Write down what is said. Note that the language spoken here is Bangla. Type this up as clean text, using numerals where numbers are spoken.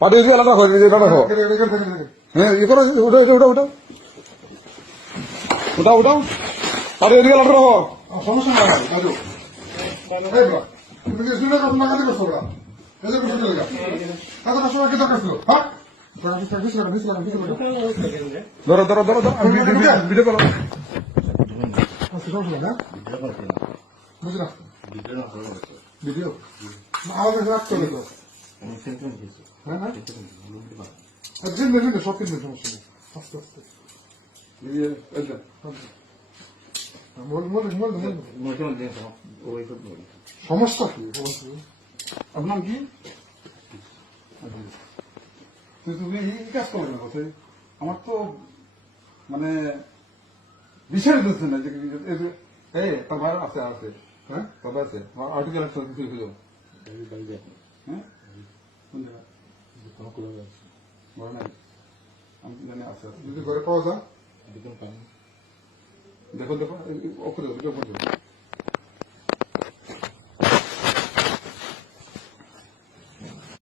পাঠিয়ে দিয়ে আলাদা করে এটা রাখো। হ্যাঁ ইয়ে করো, ওটা ওটা ওটা ওটা ওটা ওটা পাঠিয়ে দিয়ে আলাদা রাখো। সমস্যা নাই রাজু তুমি কি শুনে কথা না কাজে করছো ওরা এই যে করছো লাগা তাহলে না সময় কি দরকার ছিল হ্যাঁ ধরো ধরো ধরো ধরো ভিডিও করো। সমস্যা না বুঝলা ভিডিও আমাদের রাখতে হবে তো হ্যাঁ হ্যাঁ সব কিনবেন সমস্যা নেই আস্তে আস্তে সমস্যা কি আপনার কি তুমি এই কাজ করবে না কথা আমার তো মানে বিষয় দিচ্ছে না যে এই তোর ভাই আছে আছে হ্যাঁ তোর আছে আর্টিকেল আছে হ্যাঁ কোন জায়গা বড় নাই আমি জানি আছে যদি ঘরে পাওয়া যায় দেখো দেখো ওপরে